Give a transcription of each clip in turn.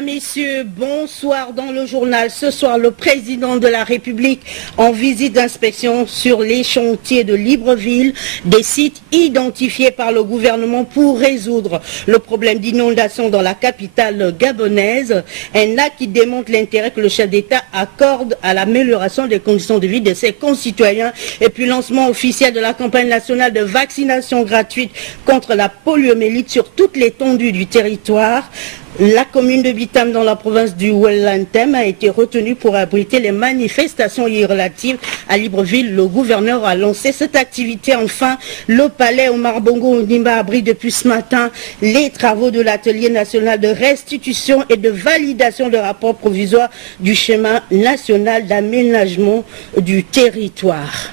Mesdames, Messieurs, bonsoir. Dans le journal ce soir, le président de la République en visite d'inspection sur les chantiers de Libreville, des sites identifiés par le gouvernement pour résoudre le problème d'inondation dans la capitale gabonaise. Un acte qui démontre l'intérêt que le chef d'État accorde à l'amélioration des conditions de vie de ses concitoyens. Et puis lancement officiel de la campagne nationale de vaccination gratuite contre la poliomyélite sur toute l'étendue du territoire. La commune de Bitam dans la province du Ouellentem a été retenue pour abriter les manifestations relatives à Libreville. Le gouverneur a lancé cette activité. Enfin, le palais Omar Bongo Ondimba abrite depuis ce matin les travaux de l'atelier national de restitution et de validation de rapport provisoire du schéma national d'aménagement du territoire.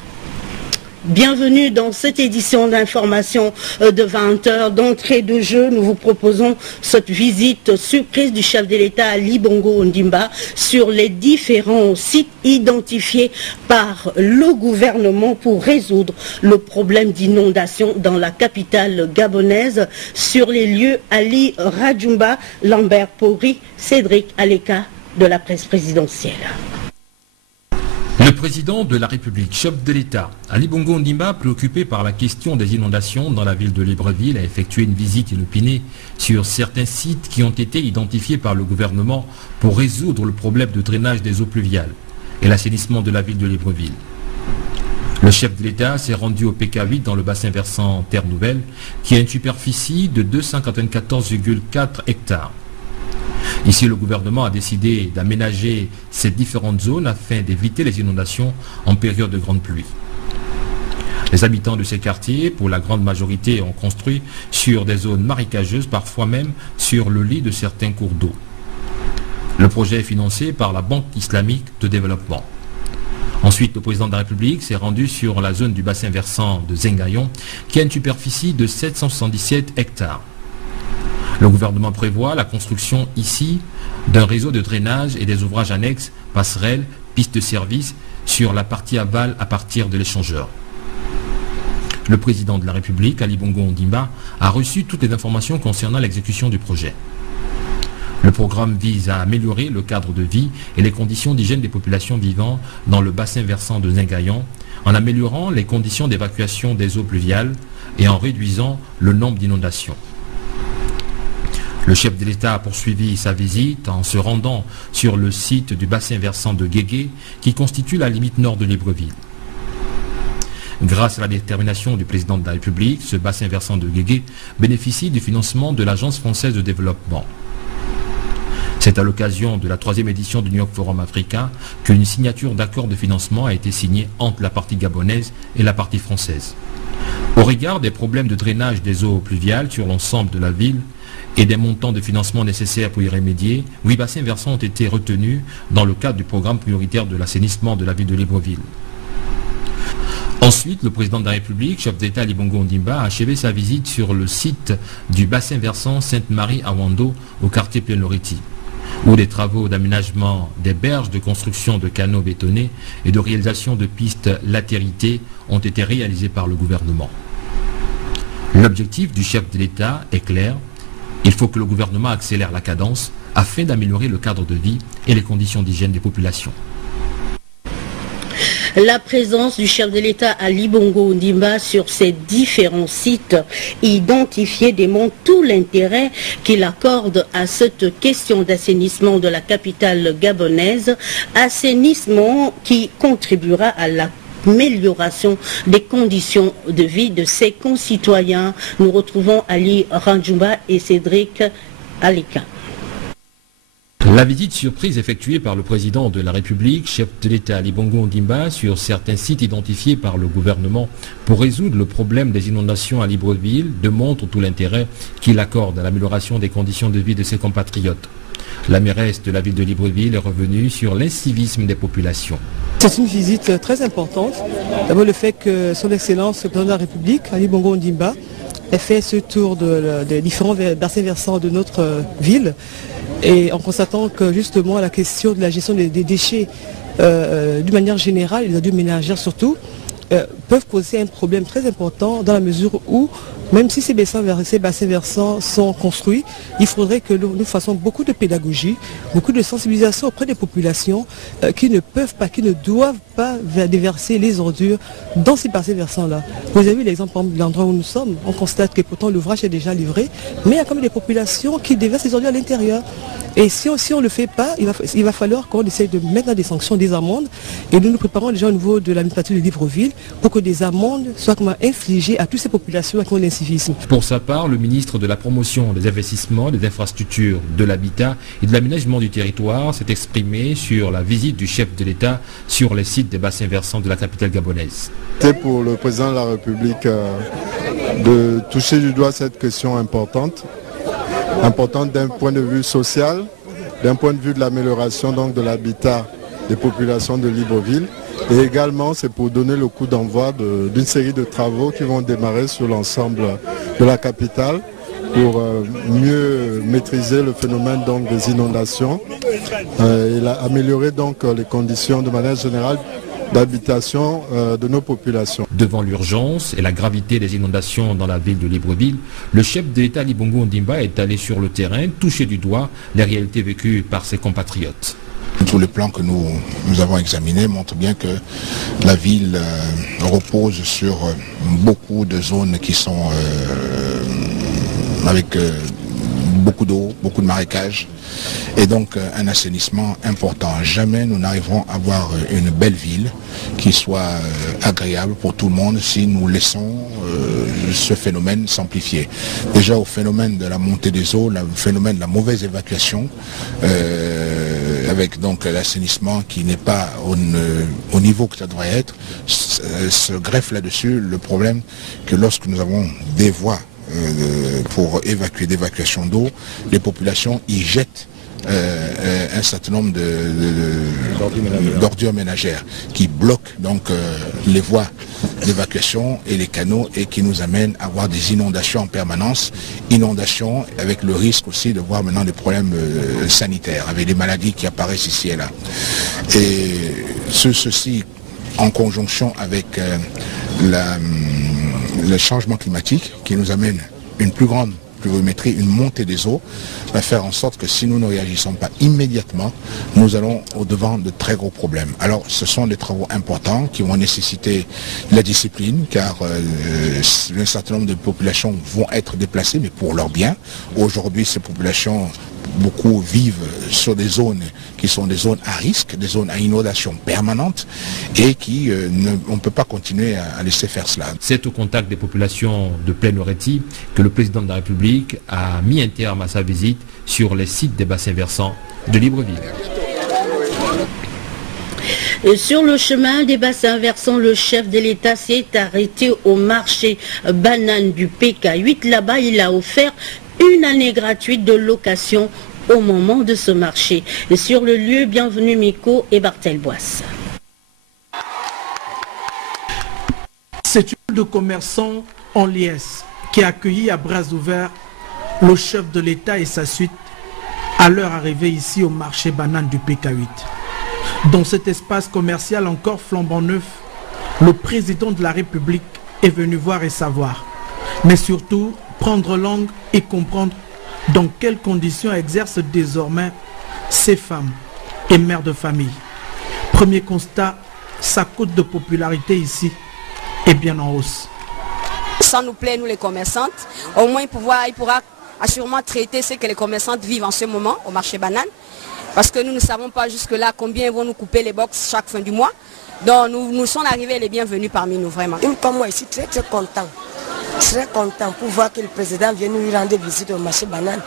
Bienvenue dans cette édition d'information de 20h. D'entrée de jeu, nous vous proposons cette visite surprise du chef de l'État Ali Bongo Ondimba sur les différents sites identifiés par le gouvernement pour résoudre le problème d'inondation dans la capitale gabonaise. Sur les lieux, Ali Radjoumba, Lambert Pori, Cédric Aleka de la presse présidentielle. Le président de la République, chef de l'État, Ali Bongo Ondimba, préoccupé par la question des inondations dans la ville de Libreville, a effectué une visite inopinée sur certains sites qui ont été identifiés par le gouvernement pour résoudre le problème de drainage des eaux pluviales et l'assainissement de la ville de Libreville. Le chef de l'État s'est rendu au PK8 dans le bassin versant Terre Nouvelle, qui a une superficie de 294,4 hectares. Ici, le gouvernement a décidé d'aménager ces différentes zones afin d'éviter les inondations en période de grande pluie. Les habitants de ces quartiers, pour la grande majorité, ont construit sur des zones marécageuses, parfois même sur le lit de certains cours d'eau. Le projet est financé par la Banque islamique de développement. Ensuite, le président de la République s'est rendu sur la zone du bassin versant de Zengayon, qui a une superficie de 777 hectares. Le gouvernement prévoit la construction ici d'un réseau de drainage et des ouvrages annexes, passerelles, pistes de service sur la partie aval à partir de l'échangeur. Le président de la République, Ali Bongo Ondimba, a reçu toutes les informations concernant l'exécution du projet. Le programme vise à améliorer le cadre de vie et les conditions d'hygiène des populations vivant dans le bassin versant de Zengayon, en améliorant les conditions d'évacuation des eaux pluviales et en réduisant le nombre d'inondations. Le chef de l'État a poursuivi sa visite en se rendant sur le site du bassin versant de Guégué qui constitue la limite nord de Libreville. Grâce à la détermination du président de la République, ce bassin versant de Guégué bénéficie du financement de l'Agence française de développement. C'est à l'occasion de la 3e édition du New York Forum africain qu'une signature d'accord de financement a été signée entre la partie gabonaise et la partie française. Au regard des problèmes de drainage des eaux pluviales sur l'ensemble de la ville, et des montants de financement nécessaires pour y remédier, 8 bassins versants ont été retenus dans le cadre du programme prioritaire de l'assainissement de la ville de Libreville. Ensuite, le président de la République, chef d'État Ali Bongo Ondimba, a achevé sa visite sur le site du bassin versant Sainte-Marie à Wando, au quartier Pienloriti, où des travaux d'aménagement des berges, de construction de canaux bétonnés et de réalisation de pistes latérité ont été réalisés par le gouvernement. L'objectif du chef de l'État est clair. Il faut que le gouvernement accélère la cadence afin d'améliorer le cadre de vie et les conditions d'hygiène des populations. La présence du chef de l'État Ali Bongo Ondimba sur ces différents sites identifiés démontre tout l'intérêt qu'il accorde à cette question d'assainissement de la capitale gabonaise, assainissement qui contribuera à l'amélioration des conditions de vie de ses concitoyens. Nous retrouvons Ali Radjoumba et Cédric Aleka. La visite surprise effectuée par le président de la République, chef de l'État Ali Bongo Ondimba, sur certains sites identifiés par le gouvernement pour résoudre le problème des inondations à Libreville démontre tout l'intérêt qu'il accorde à l'amélioration des conditions de vie de ses compatriotes. La mairesse de la ville de Libreville est revenue sur l'incivisme des populations. C'est une visite très importante. D'abord le fait que son Excellence, le président de la République, Ali Bongo Ondimba, ait fait ce tour des différents bassins versants de notre ville, et en constatant que justement la question de la gestion des déchets d'une manière générale, et des ordures ménagères surtout, peuvent poser un problème très important dans la mesure où Même si ces bassins versants sont construits, il faudrait que nous fassions beaucoup de pédagogie, beaucoup de sensibilisation auprès des populations qui ne peuvent pas, qui ne doivent pas déverser les ordures dans ces bassins versants-là. Vous avez vu l'exemple de l'endroit où nous sommes, on constate que pourtant l'ouvrage est déjà livré, mais il y a quand même des populations qui déversent les ordures à l'intérieur. Et si on ne le fait pas, il va falloir qu'on essaye de mettre dans des sanctions, des amendes. Et nous nous préparons déjà au niveau de l'administration de Libreville pour que des amendes soient infligées à toutes ces populations qui ont l'incivisme. Pour sa part, le ministre de la Promotion, des Investissements, des Infrastructures, de l'Habitat et de l'Aménagement du Territoire s'est exprimé sur la visite du chef de l'État sur les sites des bassins versants de la capitale gabonaise. C'est pour le président de la République de toucher du doigt cette question importante d'un point de vue social, d'un point de vue de l'amélioration de l'habitat des populations de Libreville. Et également, c'est pour donner le coup d'envoi d'une série de travaux qui vont démarrer sur l'ensemble de la capitale pour mieux maîtriser le phénomène des inondations et améliorer les conditions de manière générale d'habitation de nos populations. Devant l'urgence et la gravité des inondations dans la ville de Libreville, le chef de l'État Ali Bongo Ondimba est allé sur le terrain toucher du doigt les réalités vécues par ses compatriotes. Tous les plans que nous avons examinés montrent bien que la ville repose sur beaucoup de zones qui sont avec beaucoup d'eau, beaucoup de marécages et donc un assainissement important. Jamais nous n'arriverons à avoir une belle ville qui soit agréable pour tout le monde si nous laissons ce phénomène s'amplifier. Déjà au phénomène de la montée des eaux, le phénomène de la mauvaise évacuation, avec donc l'assainissement qui n'est pas au niveau que ça devrait être, se greffe là-dessus le problème que lorsque nous avons des voies pour évacuer d'évacuation d'eau, les populations y jettent un certain nombre d'ordures ménagères qui bloquent donc les voies d'évacuation et les canaux et qui nous amènent à avoir des inondations en permanence, inondations avec le risque aussi de voir maintenant des problèmes sanitaires avec des maladies qui apparaissent ici et là. Et ceci en conjonction avec le changement climatique qui nous amène une plus grande pluviométrie, une montée des eaux, va faire en sorte que si nous ne réagissons pas immédiatement, nous allons au-devant de très gros problèmes. Alors ce sont des travaux importants qui vont nécessiter la discipline car un certain nombre de populations vont être déplacées, mais pour leur bien. Aujourd'hui, ces populations beaucoup vivent sur des zones qui sont des zones à risque, des zones à inondation permanente et on ne peut pas continuer à laisser faire cela. C'est au contact des populations de Plaine-Oretti que le président de la République a mis un terme à sa visite sur les sites des bassins versants de Libreville. Sur le chemin des bassins versants, le chef de l'État s'est arrêté au marché banane du PK8. Là-bas, il a offert une année gratuite de location au moment de ce marché. Et sur le lieu, bienvenue Miko et Bartel Boisse. C'est une de commerçants en liesse qui a accueilli à bras ouverts le chef de l'État et sa suite à leur arrivée ici au marché banane du PK8. Dans cet espace commercial encore flambant neuf, le président de la République est venu voir et savoir, mais surtout prendre langue et comprendre dans quelles conditions exercent désormais ces femmes et mères de famille. Premier constat, sa cote de popularité ici est bien en hausse. Ça nous plaît, nous les commerçantes. Au moins, il pourra assurément traiter ce que les commerçantes vivent en ce moment au marché banane. Parce que nous ne savons pas jusque-là combien ils vont nous couper les box chaque fin du mois. Donc nous sommes arrivés les bienvenus parmi nous, vraiment. Comme moi, je suis très content. Très content pour voir que le président vient nous rendre visite au marché banane.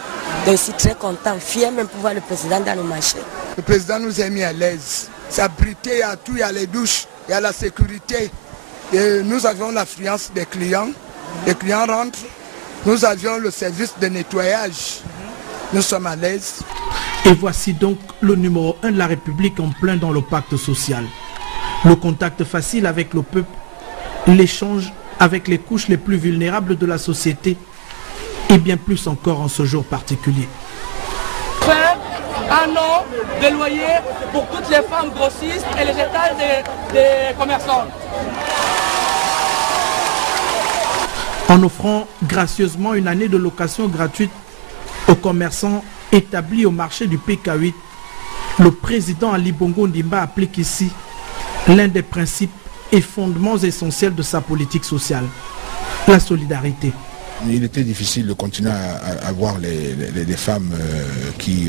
Donc je suis très content, fier même pour voir le président dans le marché. Le président nous a mis à l'aise. C'est abrité, il y a tout, il y a les douches, il y a la sécurité. Et nous avions l'affluence des clients. Les clients rentrent. Nous avions le service de nettoyage. Nous sommes à l'aise. Et voici donc le numéro 1 de la République en plein dans le pacte social. Le contact facile avec le peuple, l'échange avec les couches les plus vulnérables de la société et bien plus encore en ce jour particulier. Faire un an de loyer pour toutes les femmes grossistes et les étages des commerçants. en offrant gracieusement une année de location gratuite aux commerçants établis au marché du PK8. Le président Ali Bongo Ondimba applique ici l'un des principes et fondements essentiels de sa politique sociale, la solidarité. Il était difficile de continuer à voir les femmes qui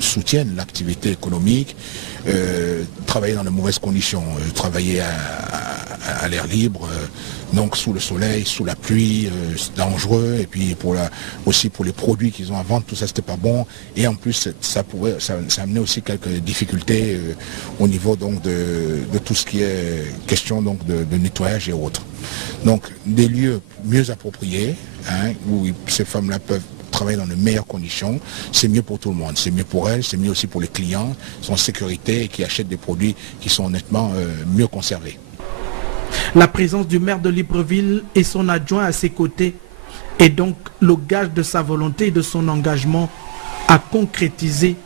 soutiennent l'activité économique, travailler dans de mauvaises conditions, travailler à l'air libre, donc sous le soleil, sous la pluie, c'est dangereux, et puis aussi pour les produits qu'ils ont à vendre, tout ça c'était pas bon, et en plus ça amenait aussi quelques difficultés au niveau donc de tout ce qui est question donc de nettoyage et autres. Donc des lieux mieux appropriés, où ces femmes-là peuvent travailler dans de meilleures conditions, c'est mieux pour tout le monde, c'est mieux pour elles, c'est mieux aussi pour les clients, qui sont en sécurité et qui achètent des produits qui sont honnêtement mieux conservés. La présence du maire de Libreville et son adjoint à ses côtés est donc le gage de sa volonté et de son engagement à concrétiser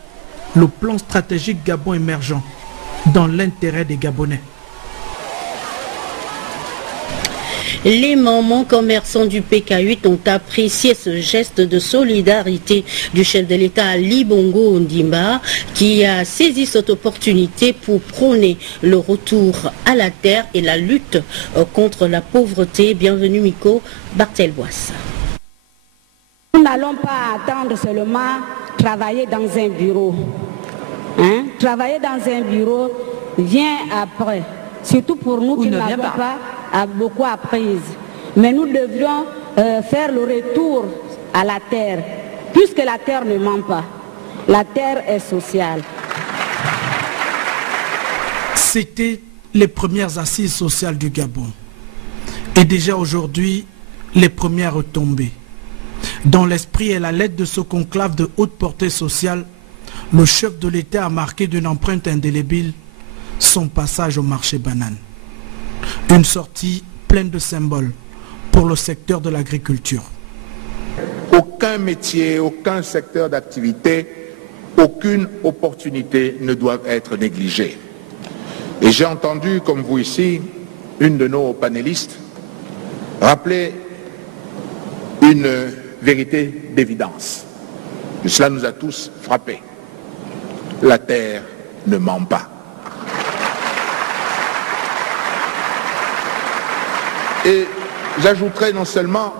le plan stratégique Gabon émergent dans l'intérêt des Gabonais. Les mamans commerçants du PK8 ont apprécié ce geste de solidarité du chef de l'État Ali Bongo Ondimba qui a saisi cette opportunité pour prôner le retour à la terre et la lutte contre la pauvreté. Bienvenue Miko Barthelbois. Nous n'allons pas attendre seulement travailler dans un bureau. Travailler dans un bureau vient après, surtout pour nous qui n'avons pas beaucoup apprise. Mais nous devrions faire le retour à la terre, puisque la terre ne ment pas. La terre est sociale. C'était les premières assises sociales du Gabon. Et déjà aujourd'hui, les premières retombées. Dans l'esprit et la lettre de ce conclave de haute portée sociale, le chef de l'État a marqué d'une empreinte indélébile son passage au marché banane. Une sortie pleine de symboles pour le secteur de l'agriculture. Aucun métier, aucun secteur d'activité, aucune opportunité ne doivent être négligées. Et j'ai entendu, comme vous ici, une de nos panélistes rappeler une vérité d'évidence. Et cela nous a tous frappés. La terre ne ment pas. Et j'ajouterai non seulement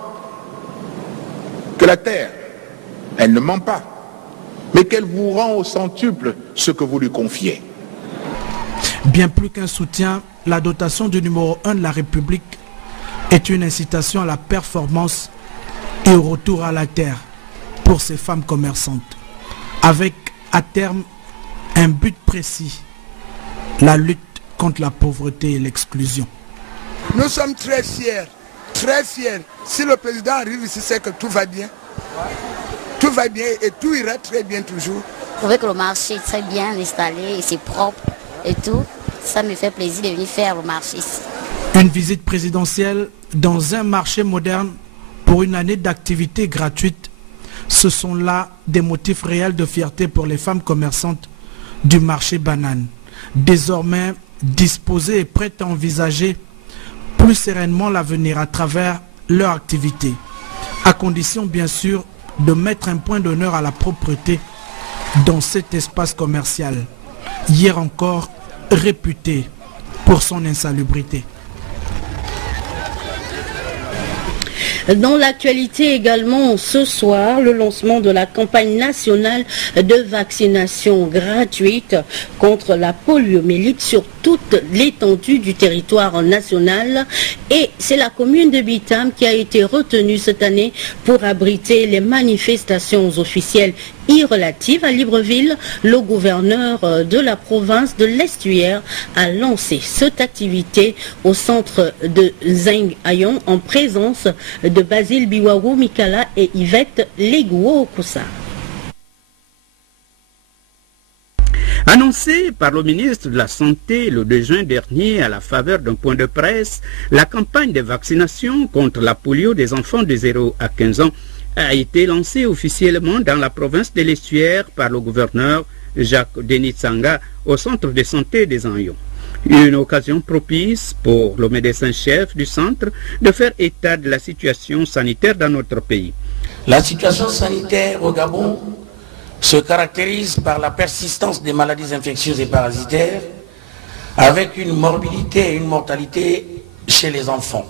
que la terre, elle ne ment pas, mais qu'elle vous rend au centuple ce que vous lui confiez. Bien plus qu'un soutien, la dotation du numéro 1 de la République est une incitation à la performance et au retour à la terre pour ces femmes commerçantes, avec à terme un but précis, la lutte contre la pauvreté et l'exclusion. Nous sommes très fiers, très fiers. Si le président arrive ici, c'est que tout va bien. Tout va bien et tout ira très bien toujours. Je trouvais que le marché est très bien installé et c'est propre et tout. Ça me fait plaisir de venir faire le marché ici. Une visite présidentielle dans un marché moderne pour une année d'activité gratuite. Ce sont là des motifs réels de fierté pour les femmes commerçantes du marché banane. Désormais disposées et prêtes à envisager plus sereinement l'avenir à travers leur activité, à condition bien sûr de mettre un point d'honneur à la propreté dans cet espace commercial, hier encore réputé pour son insalubrité. Dans l'actualité également, ce soir, le lancement de la campagne nationale de vaccination gratuite contre la poliomyélite sur toute l'étendue du territoire national. Et c'est la commune de Bitam qui a été retenue cette année pour abriter les manifestations officielles relatives à Libreville. Le gouverneur de la province de l'Estuaire a lancé cette activité au centre de Zeng Ayon en présence de Basile Biwawo Mikala et Yvette Legouo-Okusa. Annoncé par le ministre de la Santé le 2 juin dernier à la faveur d'un point de presse, la campagne de vaccination contre la polio des enfants de 0 à 15 ans a été lancée officiellement dans la province de l'Estuaire par le gouverneur Jacques Denis Tsanga au centre de santé des Anyons. Une occasion propice pour le médecin-chef du centre de faire état de la situation sanitaire dans notre pays. La situation sanitaire au Gabon se caractérise par la persistance des maladies infectieuses et parasitaires avec une morbidité et une mortalité chez les enfants.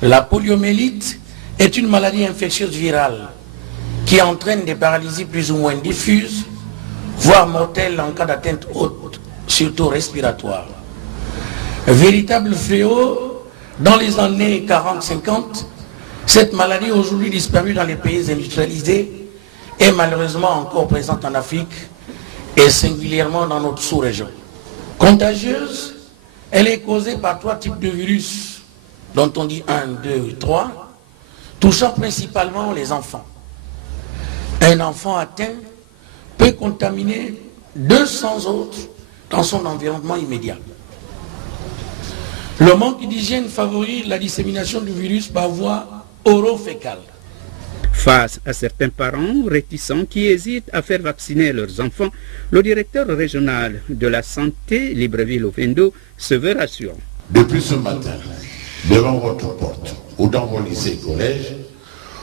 La poliomyélite est une maladie infectieuse virale qui entraîne des paralysies plus ou moins diffuses, voire mortelles en cas d'atteinte haute, surtout respiratoire. Véritable fléau, dans les années 40-50, cette maladie aujourd'hui disparue dans les pays industrialisés est malheureusement encore présente en Afrique et singulièrement dans notre sous-région. Contagieuse, elle est causée par 3 types de virus, dont on dit 1, 2, 3, touchant principalement les enfants. Un enfant atteint peut contaminer 200 autres dans son environnement immédiat. Le manque d'hygiène favorise la dissémination du virus par voie orofécale. Face à certains parents réticents qui hésitent à faire vacciner leurs enfants, le directeur régional de la santé, Libreville-Ovendo, se veut rassurant. Depuis ce matin, devant votre porte ou dans vos lycées et collèges,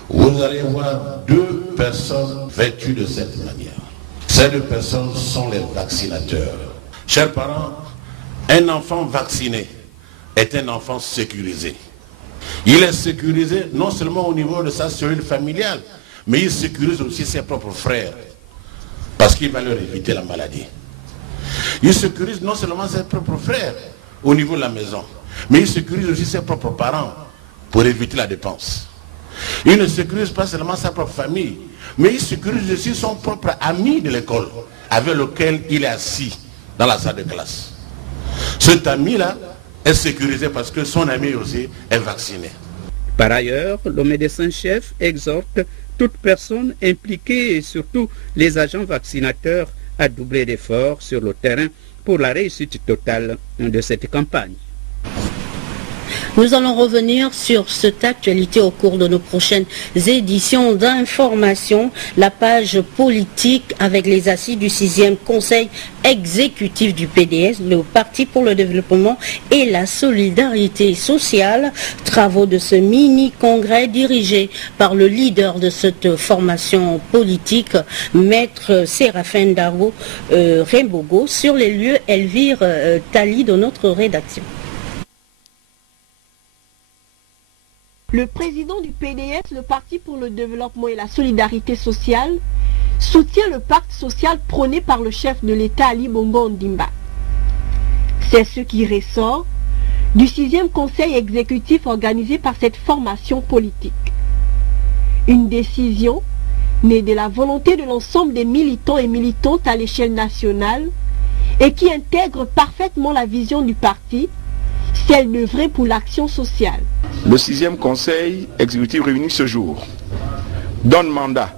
vous allez voir 2 personnes vêtues de cette manière. Ces 2 personnes sont les vaccinateurs. Chers parents, un enfant vacciné est un enfant sécurisé. Il est sécurisé non seulement au niveau de sa cellule familiale, mais il sécurise aussi ses propres frères, parce qu'il va leur éviter la maladie. Il sécurise non seulement ses propres frères au niveau de la maison, mais il sécurise aussi ses propres parents pour éviter la dépense. Il ne sécurise pas seulement sa propre famille, mais il sécurise aussi son propre ami de l'école, avec lequel il est assis dans la salle de classe. Cet ami-là est sécurisé parce que son ami aussi est vacciné. Par ailleurs, le médecin-chef exhorte toute personne impliquée et surtout les agents vaccinateurs à doubler d'efforts sur le terrain pour la réussite totale de cette campagne. Nous allons revenir sur cette actualité au cours de nos prochaines éditions d'information. La page politique avec les assises du 6e Conseil exécutif du PDS, le Parti pour le développement et la solidarité sociale. Travaux de ce mini-congrès dirigé par le leader de cette formation politique, Maître Séraphin Darou Rembogo. Sur les lieux, Elvire Tali de notre rédaction. Le président du PDS, le Parti pour le développement et la solidarité sociale, soutient le pacte social prôné par le chef de l'État Ali Bongo Ondimba. C'est ce qui ressort du 6e conseil exécutif organisé par cette formation politique. Une décision née de la volonté de l'ensemble des militants et militantes à l'échelle nationale et qui intègre parfaitement la vision du parti, celle d'œuvrer pour l'action sociale. Le 6e conseil exécutif réuni ce jour donne mandat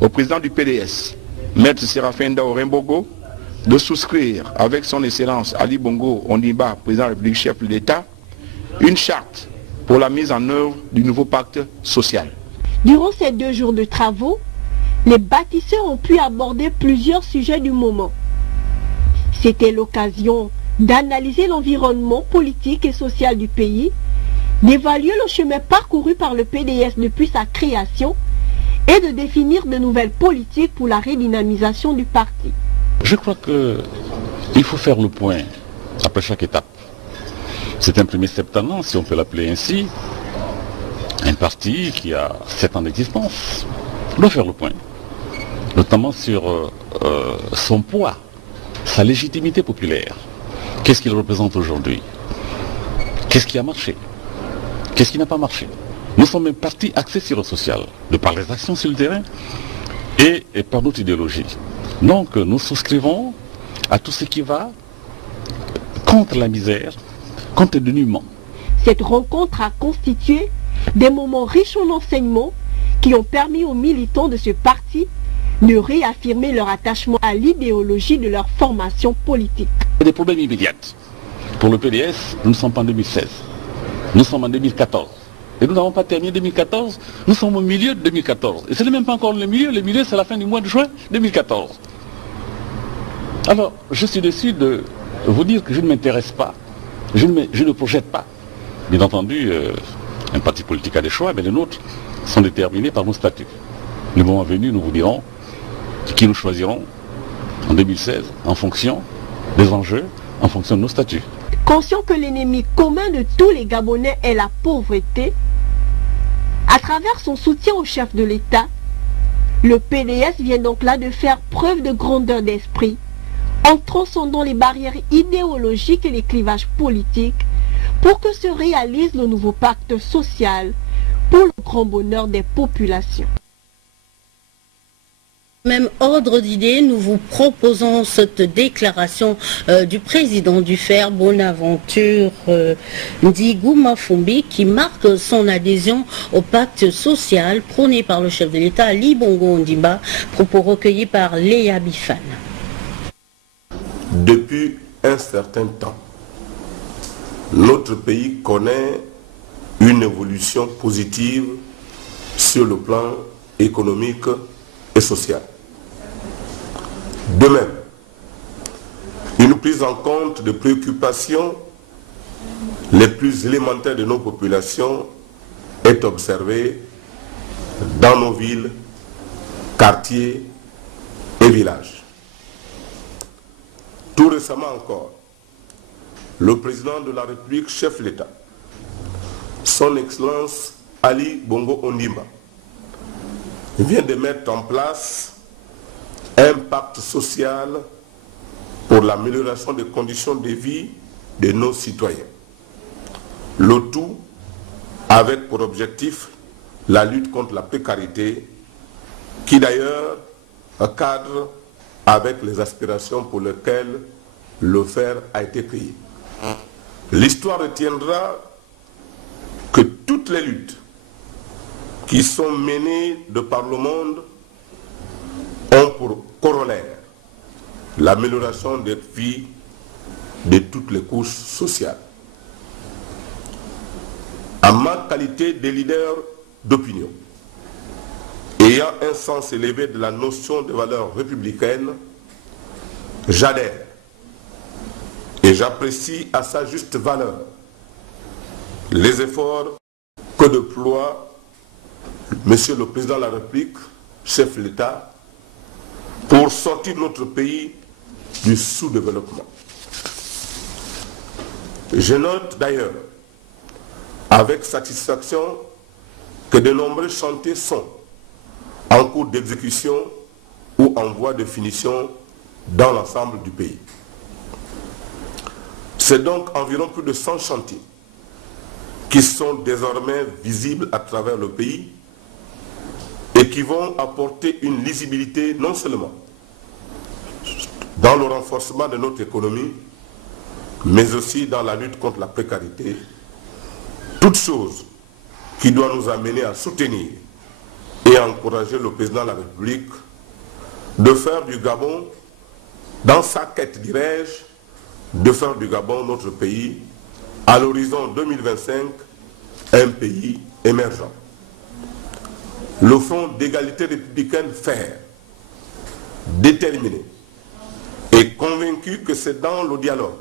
au président du PDS, Maître Séraphin Darou Rembogo, de souscrire avec son excellence Ali Bongo Ondimba, président de la République, chef de l'État, une charte pour la mise en œuvre du nouveau pacte social. Durant ces 2 jours de travaux, les bâtisseurs ont pu aborder plusieurs sujets du moment. C'était l'occasion d'analyser l'environnement politique et social du pays, d'évaluer le chemin parcouru par le PDS depuis sa création et de définir de nouvelles politiques pour la redynamisation du parti. Je crois qu'il faut faire le point après chaque étape. C'est un premier septennat, si on peut l'appeler ainsi, un parti qui a 7 ans d'existence. Il doit faire le point, notamment sur son poids, sa légitimité populaire. Qu'est-ce qu'il représente aujourd'hui? Qu'est-ce qui a marché? Qu'est-ce qui n'a pas marché? Nous sommes un parti axé sur le social, de par les actions sur le terrain et par notre idéologie. Donc nous souscrivons à tout ce qui va contre la misère, contre le dénuement. Cette rencontre a constitué des moments riches en enseignements qui ont permis aux militants de ce parti de réaffirmer leur attachement à l'idéologie de leur formation politique. Il y a des problèmes immédiats. Pour le PDS, nous ne sommes pas en 2016. Nous sommes en 2014. Et nous n'avons pas terminé 2014, nous sommes au milieu de 2014. Et ce n'est même pas encore le milieu c'est la fin du mois de juin 2014. Alors, je suis déçu de vous dire que je ne m'intéresse pas Je ne projette pas. Bien entendu, un parti politique a des choix, mais les nôtres sont déterminés par nos statuts. Le moment venu, nous vous dirons qui nous choisirons en 2016 en fonction des enjeux, en fonction de nos statuts. Conscient que l'ennemi commun de tous les Gabonais est la pauvreté, à travers son soutien au chef de l'État, le PDS vient donc là de faire preuve de grandeur d'esprit en transcendant les barrières idéologiques et les clivages politiques pour que se réalise le nouveau pacte social pour le grand bonheur des populations. Même ordre d'idée, nous vous proposons cette déclaration du président du FER, Bonaventure Ndiguma Fumbi, qui marque son adhésion au pacte social prôné par le chef de l'État, Ali Bongo Ondimba, propos recueillis par Léa Bifan. Depuis un certain temps, notre pays connaît une évolution positive sur le plan économique et social. De même, une prise en compte des préoccupations les plus élémentaires de nos populations est observée dans nos villes, quartiers et villages. Tout récemment encore, le président de la République, chef de l'État, son Excellence Ali Bongo Ondimba, vient de mettre en place un pacte social pour l'amélioration des conditions de vie de nos citoyens. Le tout avec pour objectif la lutte contre la précarité, qui d'ailleurs cadre avec les aspirations pour lesquelles le FER a été créé. L'histoire retiendra que toutes les luttes qui sont menées de par le monde ont pour corollaire l'amélioration des vies de toutes les couches sociales. En ma qualité de leader d'opinion, ayant un sens élevé de la notion de valeur républicaine, j'adhère et j'apprécie à sa juste valeur les efforts que déploie Monsieur le Président de la République, chef de l'État, pour sortir notre pays du sous-développement. Je note d'ailleurs avec satisfaction que de nombreux chantiers sont en cours d'exécution ou en voie de finition dans l'ensemble du pays. C'est donc environ plus de 100 chantiers qui sont désormais visibles à travers le pays et qui vont apporter une lisibilité non seulement dans le renforcement de notre économie, mais aussi dans la lutte contre la précarité, toute chose qui doit nous amener à soutenir et à encourager le président de la République de faire du Gabon, dans sa quête, dirais-je, de faire du Gabon, notre pays, à l'horizon 2025, un pays émergent. Le Front d'égalité républicaine FER, déterminé et convaincu que c'est dans le dialogue,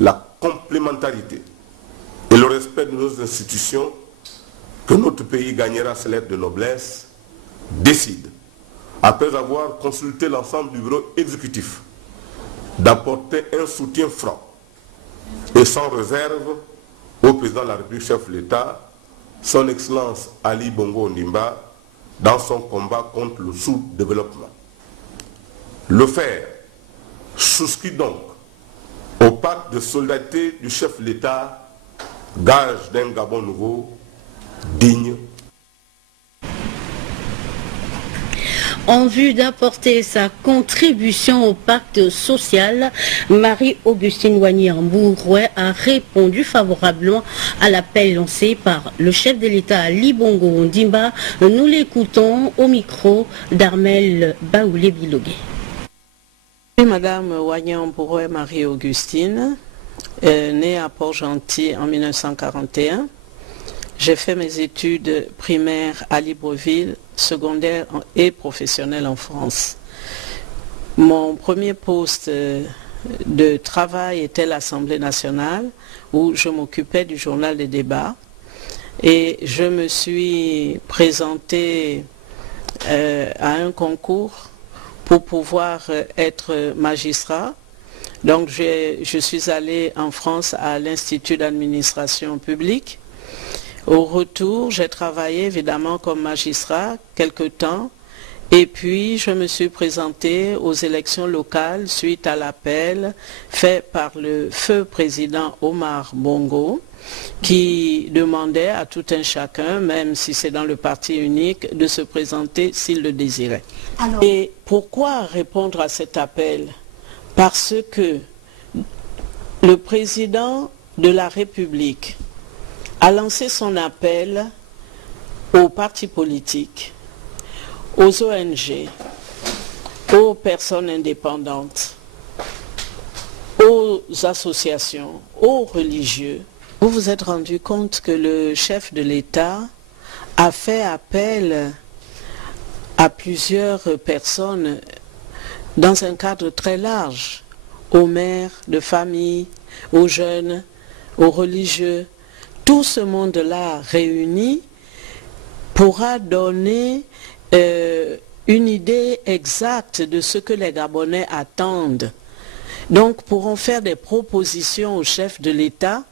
la complémentarité et le respect de nos institutions que notre pays gagnera ses lettres de noblesse, décide, après avoir consulté l'ensemble du bureau exécutif, d'apporter un soutien franc et sans réserve au président de la République, chef de l'État, son Excellence Ali Bongo Ondimba, dans son combat contre le sous-développement. Le FER souscrit donc au pacte de solidarité du chef de l'État, gage d'un Gabon nouveau, digne. En vue d'apporter sa contribution au pacte social, Marie-Augustine Wanyambouroué a répondu favorablement à l'appel lancé par le chef de l'État Ali Bongo Ondimba. Nous l'écoutons au micro d'Armel Baoulé-Bilogué. Madame Wanyambouroué Marie-Augustine, née à Port-Gentil en 1941. J'ai fait mes études primaires à Libreville, secondaires et professionnelles en France. Mon premier poste de travail était l'Assemblée nationale, où je m'occupais du journal des débats. Et je me suis présentée à un concours pour pouvoir être magistrat. Donc je suis allée en France à l'Institut d'administration publique. Au retour, j'ai travaillé évidemment comme magistrat quelque temps. Et puis, je me suis présentée aux élections locales suite à l'appel fait par le feu président Omar Bongo, qui demandait à tout un chacun, même si c'est dans le parti unique, de se présenter s'il le désirait. Alors, et pourquoi répondre à cet appel? Parce que le président de la République a lancé son appel aux partis politiques, aux ONG, aux personnes indépendantes, aux associations, aux religieux. Vous vous êtes rendu compte que le chef de l'État a fait appel à plusieurs personnes dans un cadre très large, aux mères de famille, aux jeunes, aux religieux. Tout ce monde-là réuni pourra donner une idée exacte de ce que les Gabonais attendent. Donc pourront faire des propositions au chef de l'État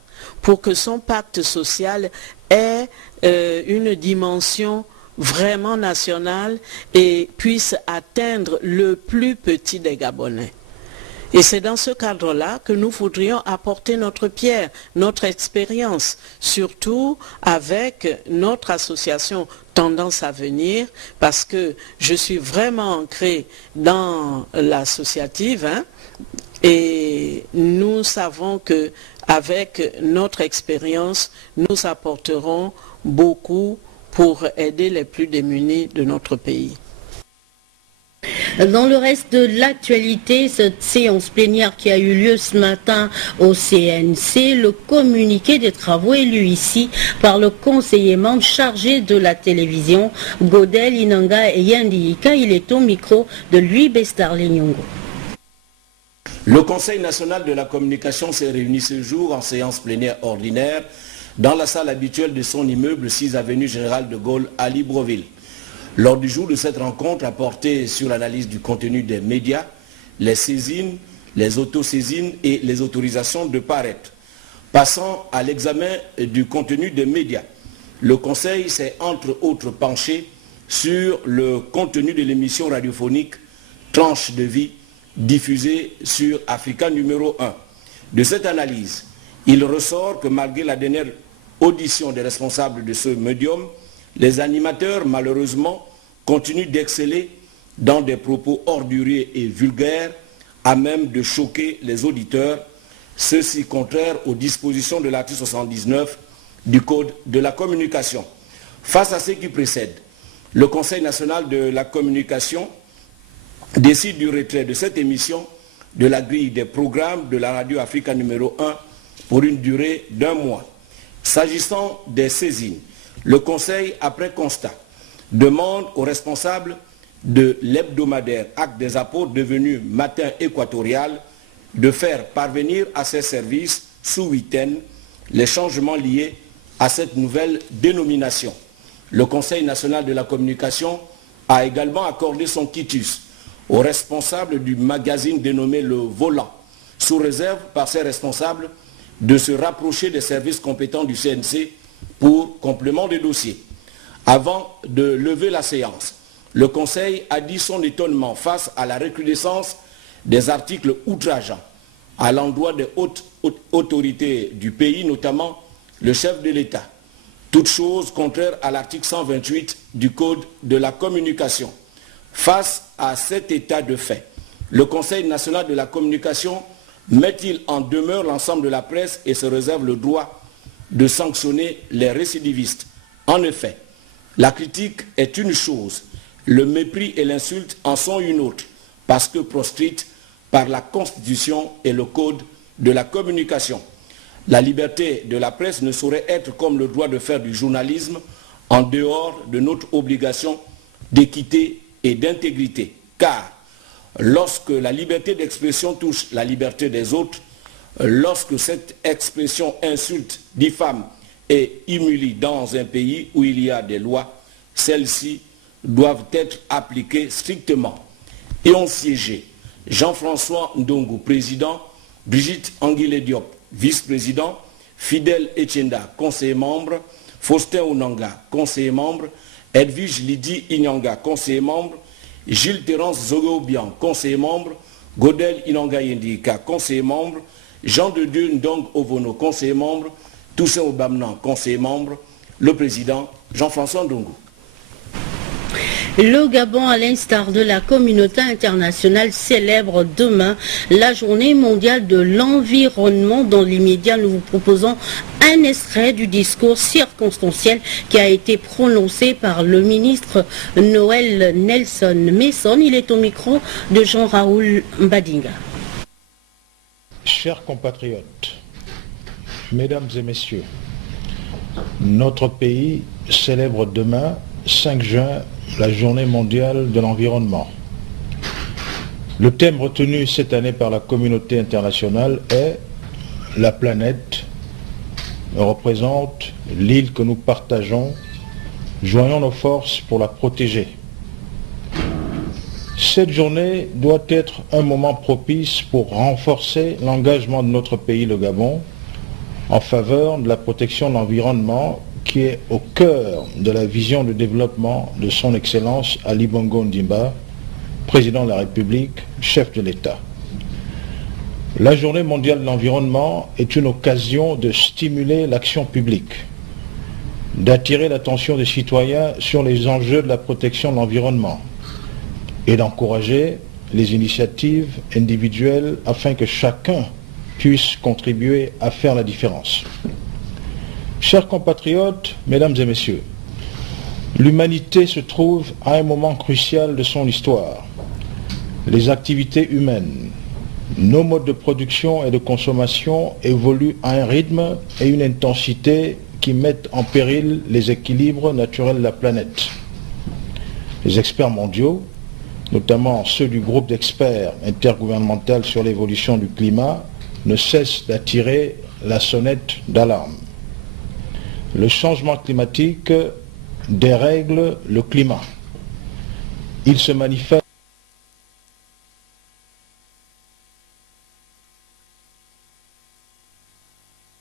pour que son pacte social ait une dimension vraiment nationale et puisse atteindre le plus petit des Gabonais. Et c'est dans ce cadre-là que nous voudrions apporter notre pierre, notre expérience, surtout avec notre association Tendance à venir, parce que je suis vraiment ancrée dans l'associative, et nous savons qu'avec notre expérience, nous apporterons beaucoup pour aider les plus démunis de notre pays. Dans le reste de l'actualité, cette séance plénière qui a eu lieu ce matin au CNC, le communiqué des travaux est lu ici par le conseiller membre chargé de la télévision, Godel Inanga et Yandika. Il est au micro de Louis Bestarlignongo. Le Conseil national de la communication s'est réuni ce jour en séance plénière ordinaire dans la salle habituelle de son immeuble 6 avenue Général de Gaulle à Libreville. Lors du jour de cette rencontre a porté sur l'analyse du contenu des médias, les saisines, les autosaisines et les autorisations de paraître. Passant à l'examen du contenu des médias, le Conseil s'est entre autres penché sur le contenu de l'émission radiophonique Tranche de vie diffusée sur Africa numéro 1. De cette analyse, il ressort que malgré la dernière audition des responsables de ce médium, les animateurs, malheureusement, continuent d'exceller dans des propos orduriers et vulgaires à même de choquer les auditeurs, ceci contraire aux dispositions de l'article 79 du Code de la communication. Face à ce qui précède, le Conseil national de la communication décide du retrait de cette émission de la grille des programmes de la radio Africa numéro 1 pour une durée d'1 mois. S'agissant des saisines, le Conseil, après constat, demande aux responsables de l'hebdomadaire Acte des Apôtres devenu Matin équatorial de faire parvenir à ses services sous week-end les changements liés à cette nouvelle dénomination. Le Conseil national de la communication a également accordé son quitus aux responsables du magazine dénommé Le Volant, sous réserve par ces responsables de se rapprocher des services compétents du CNC pour complément des dossiers. Avant de lever la séance, le Conseil a dit son étonnement face à la recrudescence des articles outrageants à l'endroit des hautes autorités du pays, notamment le chef de l'État. Toute chose contraire à l'article 128 du Code de la communication. Face à cet état de fait, le Conseil national de la communication met-il en demeure l'ensemble de la presse et se réserve le droit de sanctionner les récidivistes? En effet, la critique est une chose, le mépris et l'insulte en sont une autre, parce que proscrite par la Constitution et le Code de la communication. La liberté de la presse ne saurait être comme le droit de faire du journalisme en dehors de notre obligation d'équité et d'intégrité, car lorsque la liberté d'expression touche la liberté des autres, lorsque cette expression insulte, diffame et humilie dans un pays où il y a des lois, celles-ci doivent être appliquées strictement. Et ont siégé Jean-François Ndongo, président, Brigitte Anguilé Diop, vice-président, Fidèle Etienda, conseiller membre, Faustin Onanga, conseiller membre, Edwige Lydie Inyanga, conseiller membre, Gilles Terence Zogobian, conseiller membre, Godel Inanga Yendika, conseiller membre, Jean de Dieu Ndong Ovono, conseiller membre, Toussaint Obamnan, conseiller membre, le président Jean-François Ndongo. Le Gabon, à l'instar de la communauté internationale, célèbre demain la journée mondiale de l'environnement. Dans l'immédiat, nous vous proposons un extrait du discours circonstanciel qui a été prononcé par le ministre Noël Nelson Messon. Il est au micro de Jean-Raoul Mbadinga. Chers compatriotes, mesdames et messieurs, notre pays célèbre demain, 5 juin, la journée mondiale de l'environnement. Le thème retenu cette année par la communauté internationale est « La planète représente l'île que nous partageons, joignons nos forces pour la protéger ». Cette journée doit être un moment propice pour renforcer l'engagement de notre pays, le Gabon, en faveur de la protection de l'environnement qui est au cœur de la vision de développement de son Excellence Ali Bongo Ondimba, président de la République, chef de l'État. La Journée mondiale de l'environnement est une occasion de stimuler l'action publique, d'attirer l'attention des citoyens sur les enjeux de la protection de l'environnement et d'encourager les initiatives individuelles afin que chacun puisse contribuer à faire la différence. Chers compatriotes, mesdames et messieurs, l'humanité se trouve à un moment crucial de son histoire. Les activités humaines, nos modes de production et de consommation évoluent à un rythme et une intensité qui mettent en péril les équilibres naturels de la planète. Les experts mondiaux, notamment ceux du groupe d'experts intergouvernemental sur l'évolution du climat, ne cessent d'attirer la sonnette d'alarme. Le changement climatique dérègle le climat. Il se manifeste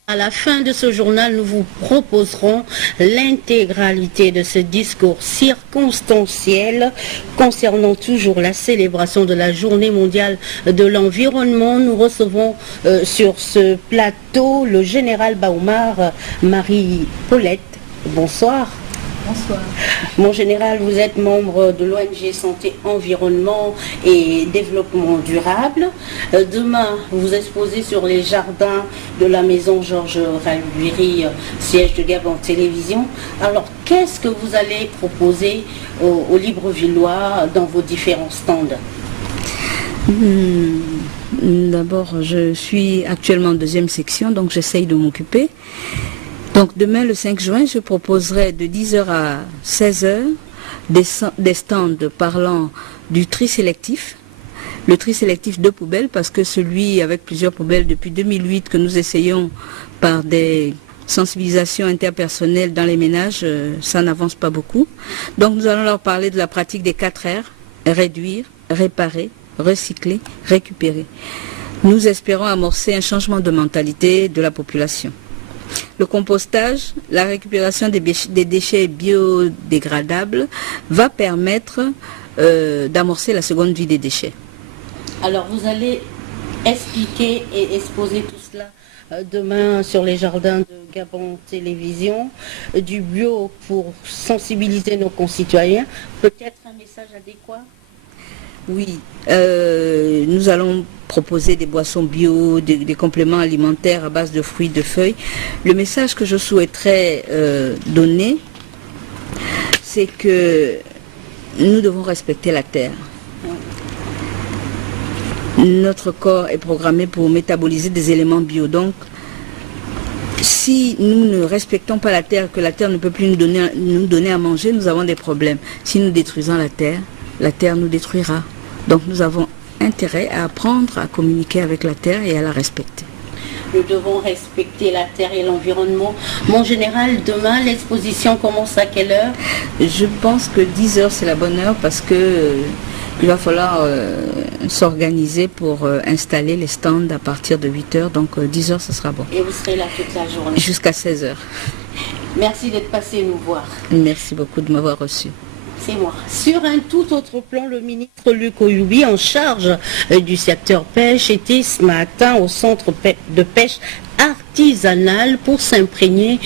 à la fin de ce journal, nous vous proposerons l'intégralité de ce discours circonstanciel concernant toujours la célébration de la Journée mondiale de l'environnement. Nous recevons sur ce plateau le général Baoumar Marie-Paulette. Bonsoir. Bonsoir. Mon général, vous êtes membre de l'ONG Santé, Environnement et Développement Durable. Demain, vous exposez sur les jardins de la maison Georges Ralbuiri, siège de Gabon Télévision. Alors, qu'est-ce que vous allez proposer aux Librevillois dans vos différents stands? D'abord, je suis actuellement en deuxième section, donc j'essaye de m'occuper. Donc demain, le 5 juin, je proposerai de 10h à 16h des stands parlant du tri sélectif. Le tri sélectif de poubelles, parce que celui avec plusieurs poubelles depuis 2008 que nous essayons par des sensibilisations interpersonnelles dans les ménages, ça n'avance pas beaucoup. Donc nous allons leur parler de la pratique des 4 R, réduire, réparer, recycler, récupérer. Nous espérons amorcer un changement de mentalité de la population. Le compostage, la récupération des déchets biodégradables va permettre d'amorcer la seconde vie des déchets. Alors vous allez expliquer et exposer tout cela demain sur les jardins de Gabon Télévision, du bio pour sensibiliser nos concitoyens. Peut-être un message adéquat? Oui, nous allons proposer des boissons bio, des compléments alimentaires à base de fruits, de feuilles. Le message que je souhaiterais donner, c'est que nous devons respecter la terre. Notre corps est programmé pour métaboliser des éléments bio. Donc, si nous ne respectons pas la terre, que la terre ne peut plus nous donner à manger, nous avons des problèmes. Si nous détruisons la terre nous détruira. Donc nous avons intérêt à apprendre à communiquer avec la terre et à la respecter. Nous devons respecter la terre et l'environnement. Mon général, demain, l'exposition commence à quelle heure? Je pense que 10 heures, c'est la bonne heure parce que il va falloir s'organiser pour installer les stands à partir de 8 heures. Donc 10 heures, ce sera bon. Et vous serez là toute la journée? Jusqu'à 16 heures. Merci d'être passé nous voir. Merci beaucoup de m'avoir reçu. C'est moi. Sur un tout autre plan, le ministre Luc Oyoubi, en charge du secteur pêche, était ce matin au centre de pêche artisanale pour s'imprégner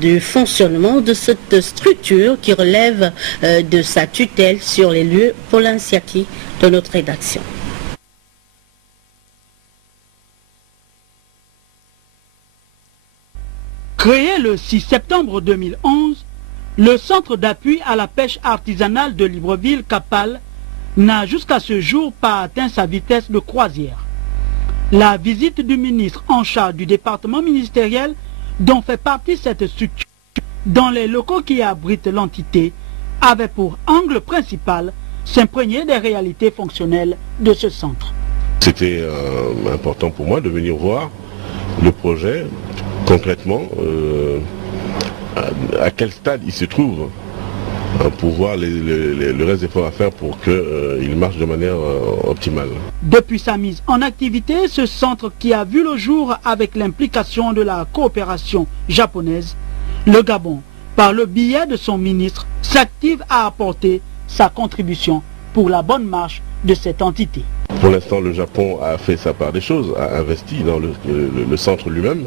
du fonctionnement de cette structure qui relève de sa tutelle sur les lieux Polinsiaki de notre rédaction. Créé le 6 septembre 2011, le centre d'appui à la pêche artisanale de Libreville-Capal n'a jusqu'à ce jour pas atteint sa vitesse de croisière. La visite du ministre en charge du département ministériel dont fait partie cette structure dans les locaux qui abritent l'entité avait pour angle principal s'imprégner des réalités fonctionnelles de ce centre. C'était important pour moi de venir voir le projet concrètement. À quel stade il se trouve pour voir le reste des efforts à faire pour qu'il marche de manière optimale. Depuis sa mise en activité, ce centre qui a vu le jour avec l'implication de la coopération japonaise, le Gabon, par le biais de son ministre, s'active à apporter sa contribution pour la bonne marche de cette entité. Pour l'instant, le Japon a fait sa part des choses, a investi dans le centre lui-même.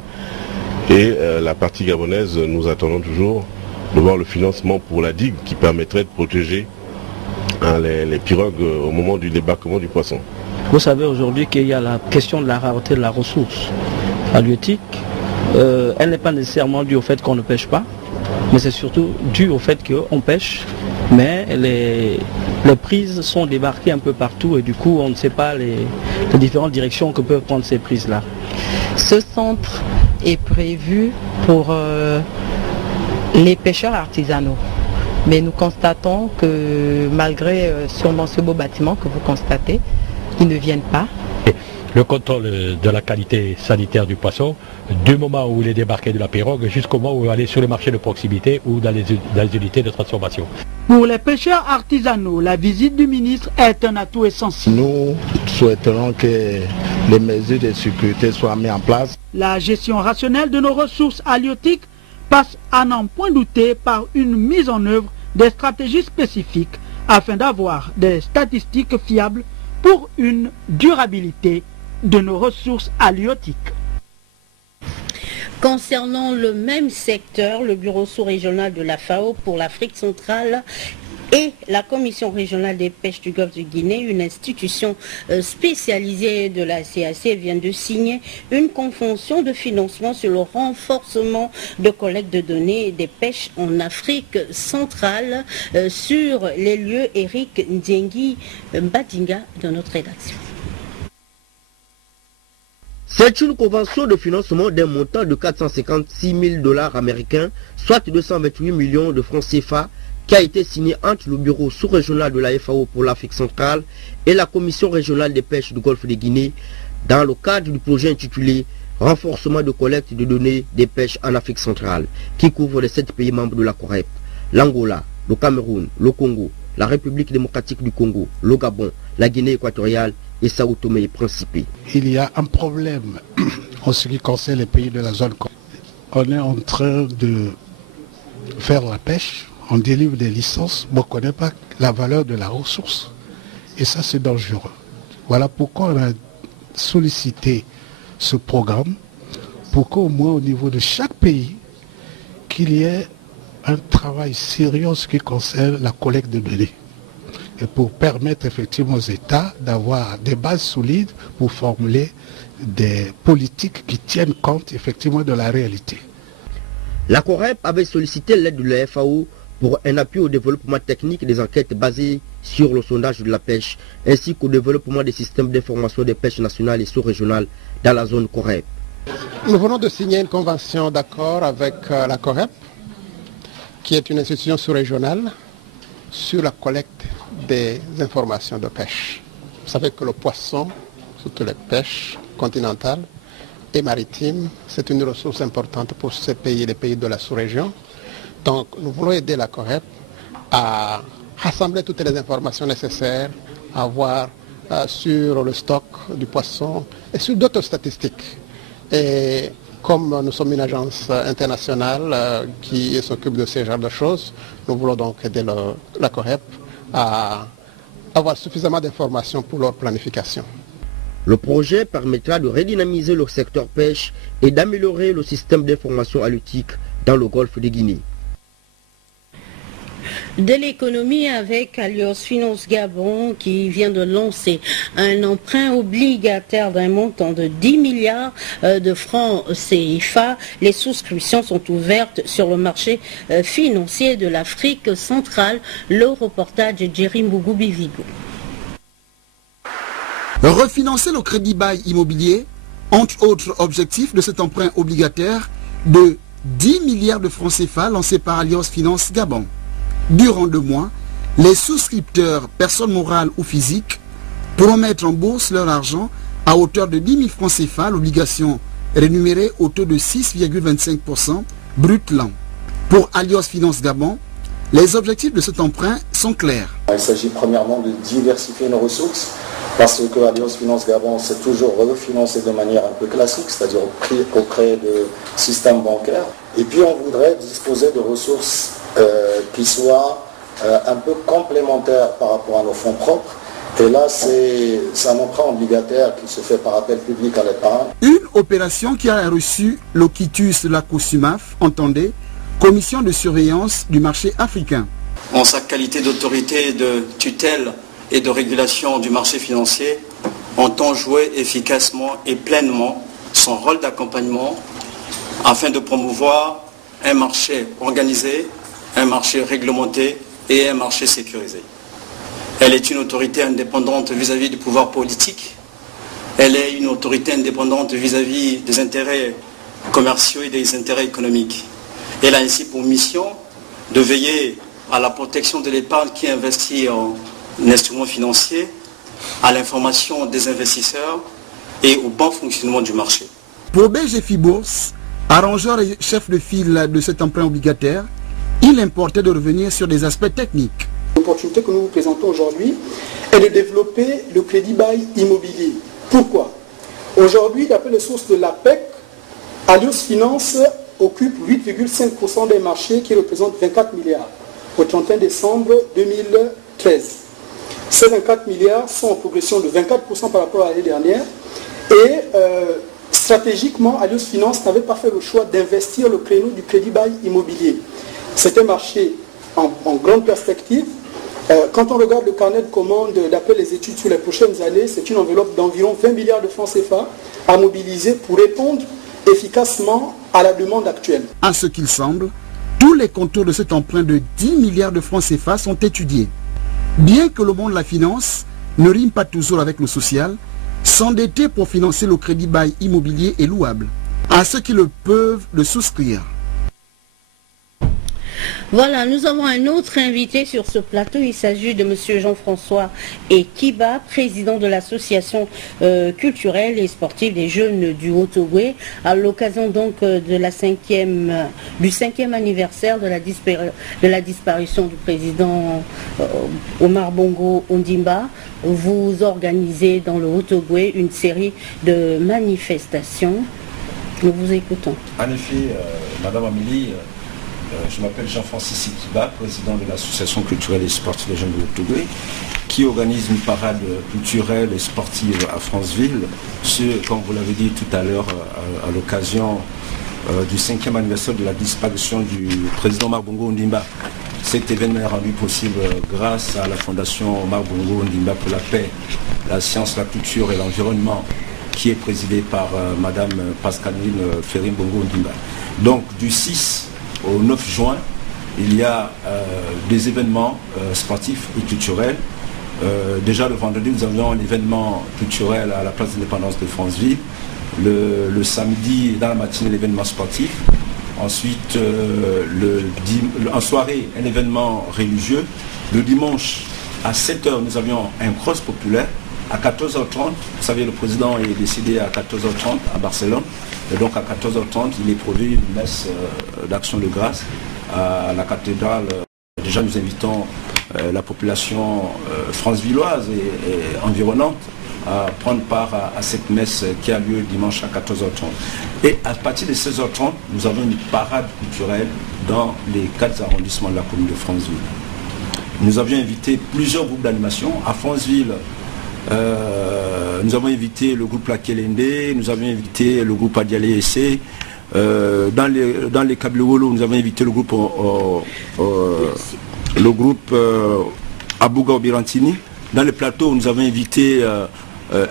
Et la partie gabonaise, nous attendons toujours de voir le financement pour la digue qui permettrait de protéger les pirogues au moment du débarquement du poisson. Vous savez aujourd'hui qu'il y a la question de la rareté de la ressource halieutique. Elle n'est pas nécessairement due au fait qu'on ne pêche pas, mais c'est surtout dû au fait qu'on pêche, mais les prises sont débarquées un peu partout et du coup on ne sait pas les différentes directions que peuvent prendre ces prises-là. Ce centre est prévu pour les pêcheurs artisanaux. Mais nous constatons que malgré sûrement ce beau bâtiment que vous constatez, ils ne viennent pas. Le contrôle de la qualité sanitaire du poisson, du moment où il est débarqué de la pirogue jusqu'au moment où il est sur le marché de proximité ou dans les unités de transformation. Pour les pêcheurs artisanaux, la visite du ministre est un atout essentiel. Nous souhaiterons que les mesures de sécurité soient mises en place. La gestion rationnelle de nos ressources halieutiques passe à n'en point douter par une mise en œuvre des stratégies spécifiques afin d'avoir des statistiques fiables pour une durabilité de nos ressources halieutiques. Concernant le même secteur, le bureau sous-régional de la FAO pour l'Afrique centrale et la Commission régionale des pêches du Golfe de Guinée, une institution spécialisée de la CAC, vient de signer une convention de financement sur le renforcement de collecte de données des pêches en Afrique centrale sur les lieux. Eric Ndiengi Badinga de notre rédaction. C'est une convention de financement d'un montant de 456 000 $ américains, soit 228 millions de francs CFA, qui a été signée entre le bureau sous-régional de la FAO pour l'Afrique centrale et la Commission régionale des pêches du Golfe de Guinée dans le cadre du projet intitulé « Renforcement de collecte de données des pêches en Afrique centrale » qui couvre les 7 pays membres de la COREP, l'Angola, le Cameroun, le Congo, la République démocratique du Congo, le Gabon, la Guinée équatoriale et Sao Tomé et Principe. Il y a un problème en ce qui concerne les pays de la zone. On est en train de faire la pêche, on délivre des licences, mais on ne connaît pas la valeur de la ressource. Et ça, c'est dangereux. Voilà pourquoi on a sollicité ce programme, pour qu'au moins au niveau de chaque pays, qu'il y ait un travail sérieux en ce qui concerne la collecte de données. Et pour permettre effectivement aux États d'avoir des bases solides pour formuler des politiques qui tiennent compte effectivement de la réalité. La COREP avait sollicité l'aide de la FAO pour un appui au développement technique des enquêtes basées sur le sondage de la pêche, ainsi qu'au développement des systèmes d'information des pêches nationales et sous-régionales dans la zone COREP. Nous venons de signer une convention d'accord avec la COREP, qui est une institution sous-régionale, sur la collecte des informations de pêche. Vous savez que le poisson, surtout les pêches continentales et maritimes, c'est une ressource importante pour ces pays, les pays de la sous-région. Donc nous voulons aider la COREP à rassembler toutes les informations nécessaires, à voir sur le stock du poisson et sur d'autres statistiques. Et comme nous sommes une agence internationale qui s'occupe de ce genre de choses, nous voulons donc aider la COREP à avoir suffisamment d'informations pour leur planification. Le projet permettra de redynamiser le secteur pêche et d'améliorer le système d'information halieutique dans le golfe de Guinée. De l'économie avec Allios Finance Gabon qui vient de lancer un emprunt obligataire d'un montant de 10 milliards de francs CFA. Les souscriptions sont ouvertes sur le marché financier de l'Afrique centrale. Le reportage de Jerry Mbougubi-Vigo. Refinancer le crédit bail immobilier, entre autres objectifs de cet emprunt obligataire de 10 milliards de francs CFA lancé par Allios Finance Gabon. Durant 2 mois, les souscripteurs, personnes morales ou physiques, pourront mettre en bourse leur argent à hauteur de 10 000 francs CFA, l'obligation rémunérée au taux de 6,25% brut l'an. Pour Allios Finance Gabon, les objectifs de cet emprunt sont clairs. Il s'agit premièrement de diversifier nos ressources, parce que Allios Finance Gabon s'est toujours refinancé de manière un peu classique, c'est-à-dire auprès de systèmes bancaires. Et puis on voudrait disposer de ressources qui soient un peu complémentaires par rapport à nos fonds propres. Et là, c'est un emprunt obligataire qui se fait par appel public à l'épargne. Une opération qui a reçu le quitus de la COSUMAF, entendez, Commission de surveillance du marché africain. En sa qualité d'autorité de tutelle et de régulation du marché financier, entend jouer efficacement et pleinement son rôle d'accompagnement afin de promouvoir un marché organisé, un marché réglementé et un marché sécurisé. Elle est une autorité indépendante vis-à-vis du pouvoir politique. Elle est une autorité indépendante vis-à-vis des intérêts commerciaux et des intérêts économiques. Elle a ainsi pour mission de veiller à la protection de l'épargne qui investit en instruments financiers, à l'information des investisseurs et au bon fonctionnement du marché. Pour BGFI Bourse, arrangeur et chef de file de cet emprunt obligataire, il importait de revenir sur des aspects techniques. L'opportunité que nous vous présentons aujourd'hui est de développer le crédit bail immobilier. Pourquoi? Aujourd'hui, d'après les sources de l'APEC, Allios Finance occupe 8,5% des marchés qui représentent 24 milliards au 31 décembre 2013. Ces 24 milliards sont en progression de 24% par rapport à l'année dernière et stratégiquement, Allios Finance n'avait pas fait le choix d'investir le créneau du crédit bail immobilier. C'est un marché en grande perspective. Quand on regarde le carnet de commandes d'après les études sur les prochaines années, c'est une enveloppe d'environ 20 milliards de francs CFA à mobiliser pour répondre efficacement à la demande actuelle. À ce qu'il semble, tous les contours de cet emprunt de 10 milliards de francs CFA sont étudiés. Bien que le monde de la finance ne rime pas toujours avec le social, s'endetter pour financer le crédit bail immobilier est louable. À ceux qui le peuvent le souscrire. Voilà, nous avons un autre invité sur ce plateau. Il s'agit de M. Jean-François Ekiba, président de l'association culturelle et sportive des jeunes du Haut-Ogooué, à l'occasion donc de du 5e anniversaire de la disparition du président Omar Bongo Ondimba. Vous organisez dans le Haut-Ogooué une série de manifestations. Nous vous écoutons. En effet, Madame Amélie, je m'appelle Jean-Francis Ekiba, président de l'association culturelle et sportive des jeunes de Haut-Ogooué, qui organise une parade culturelle et sportive à Franceville, comme vous l'avez dit tout à l'heure, à l'occasion du 5e anniversaire de la disparition du président Omar Bongo Ondimba. Cet événement est rendu possible grâce à la fondation Omar Bongo Ondimba pour la paix, la science, la culture et l'environnement, qui est présidée par Madame Pascaline Ferrim Bongo Ondimba. Donc du 6 au 9 juin, il y a des événements sportifs et culturels. Déjà le vendredi, nous avions un événement culturel à la place de l'indépendance de Franceville. Le samedi, dans la matinée, l'événement sportif. Ensuite, en soirée, un événement religieux. Le dimanche, à 7 h, nous avions un cross populaire. à 14h30, vous savez, le président est décédé à 14h30 à Barcelone. Et donc à 14h30, il est prévu une messe d'action de grâce à la cathédrale. Déjà, nous invitons la population francevilloise et environnante à prendre part à cette messe qui a lieu dimanche à 14h30. Et à partir de 16h30, nous avons une parade culturelle dans les 4 arrondissements de la commune de Franceville. Nous avions invité plusieurs groupes d'animation. À Franceville, nous avons invité le groupe La Kelende, nous avons invité le groupe Adialé Essé. Dans les Kabylie-Wolo, nous avons invité le groupe Abouga Obirantini. Dans les plateaux, nous avons invité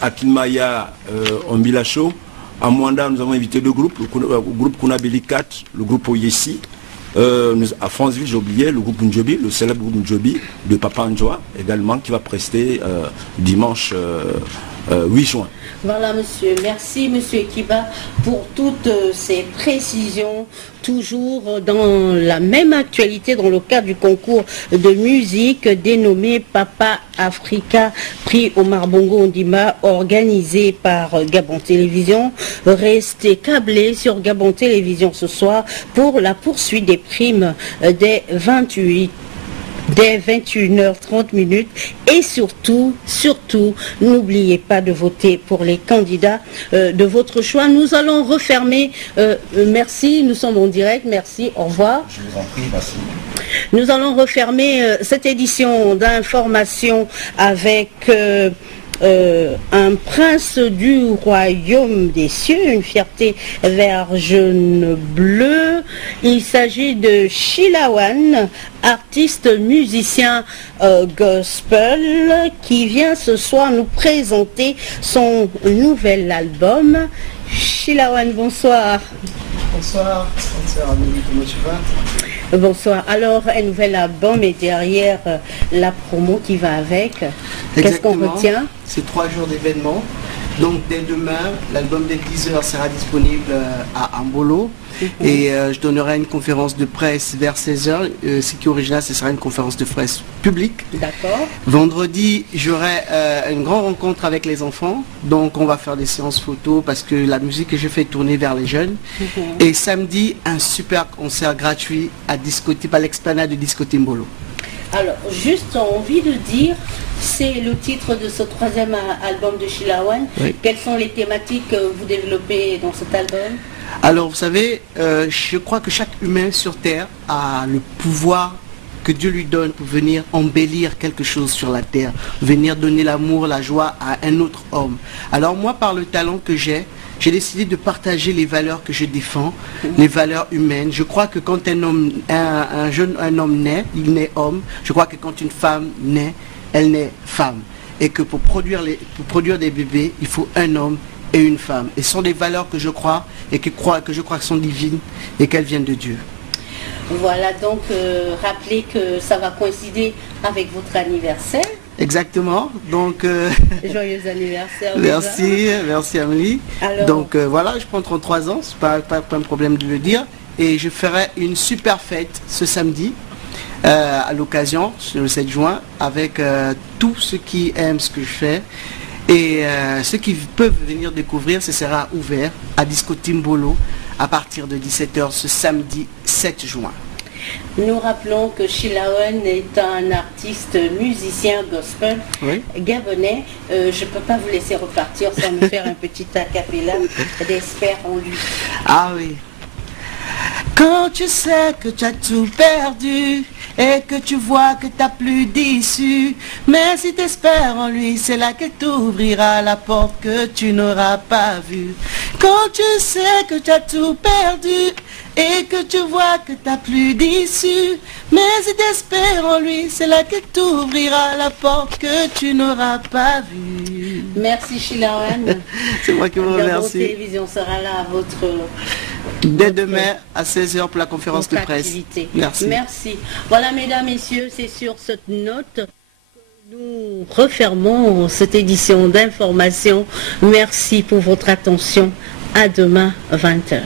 Akinmaya Ombilacho. À Mwanda, nous avons invité 2 groupes, le groupe Kunabeli 4, le groupe Oyesi. À Franceville, j'ai oublié le groupe Njobi, le célèbre groupe Njobi de Papa Njoa également, qui va prester dimanche 8 juin. Voilà, monsieur. Merci, monsieur Kiba, pour toutes ces précisions, toujours dans la même actualité, dans le cadre du concours de musique dénommé Papa Africa, prix Omar Bongo Ondimba, organisé par Gabon Télévision. Restez câblés sur Gabon Télévision ce soir pour la poursuite des primes des 21h30 et surtout, n'oubliez pas de voter pour les candidats de votre choix. Nous allons refermer, merci, nous sommes en direct, merci, au revoir. Je vous en prie, merci. Nous allons refermer cette édition d'information avec un prince du royaume des cieux, une fierté vert jaune bleu. Il s'agit de Chilawan, artiste musicien gospel, qui vient ce soir nous présenter son nouvel album. Chilawan, bonsoir. Bonsoir, Amélie, comment tu vas? Bonsoir. Alors, un nouvel album et derrière la promo qui va avec. Qu'est-ce qu'on retient? C'est 3 jours d'événements. Donc, dès demain, l'album dès 10h sera disponible à Ambolo. Et je donnerai une conférence de presse vers 16h. Ce qui est original, ce sera une conférence de presse publique. D'accord. Vendredi, j'aurai une grande rencontre avec les enfants. Donc, on va faire des séances photos parce que la musique que je fais tourner vers les jeunes. Et samedi, un super concert gratuit à l'explanade de Discothé Mbolo. Alors, juste envie de dire, c'est le titre de ce 3e album de Chilawan. Oui. Quelles sont les thématiques que vous développez dans cet album? Alors, vous savez, je crois que chaque humain sur Terre a le pouvoir que Dieu lui donne pour venir embellir quelque chose sur la Terre, venir donner l'amour, la joie à un autre homme. Alors moi, par le talent que j'ai décidé de partager les valeurs que je défends, les valeurs humaines. Je crois que quand un homme naît, il naît homme. Je crois que quand une femme naît, elle naît femme. Et que pour produire des bébés, il faut un homme et une femme. Et ce sont des valeurs que je crois et que je crois sont divines et qu'elles viennent de Dieu. Voilà, donc rappelez que ça va coïncider avec votre anniversaire. Exactement, donc... Joyeux anniversaire. Merci Amélie. Alors... Donc voilà, je prends 33 ans, c'est pas un problème de le dire. Et je ferai une super fête ce samedi, à l'occasion, le 7 juin, avec tous ceux qui aiment ce que je fais. Et ceux qui peuvent venir découvrir, ce sera ouvert à Discothé Mbolo à partir de 17h ce samedi 7 juin. Nous rappelons que Chilawan est un artiste musicien gospel gabonais. Je ne peux pas vous laisser repartir sans me faire un petit acapella d'Espère en lui. Ah oui. Quand tu sais que tu as tout perdu et que tu vois que tu n'as plus d'issue, mais si tu espères en lui, c'est là que t'ouvrira la porte que tu n'auras pas vue. Quand tu sais que tu as tout perdu et que tu vois que tu n'as plus d'issue, mais si tu espères en lui, c'est là que t'ouvrira la porte que tu n'auras pas vue. Merci Chilawan. C'est moi qui vous remercie. Gabon Télévision sera là à votre... Dès demain à 16h pour la conférence de presse. Activité. Merci. Merci. Voilà, mesdames, messieurs, c'est sur cette note que nous refermons cette édition d'information. Merci pour votre attention. À demain, 20h.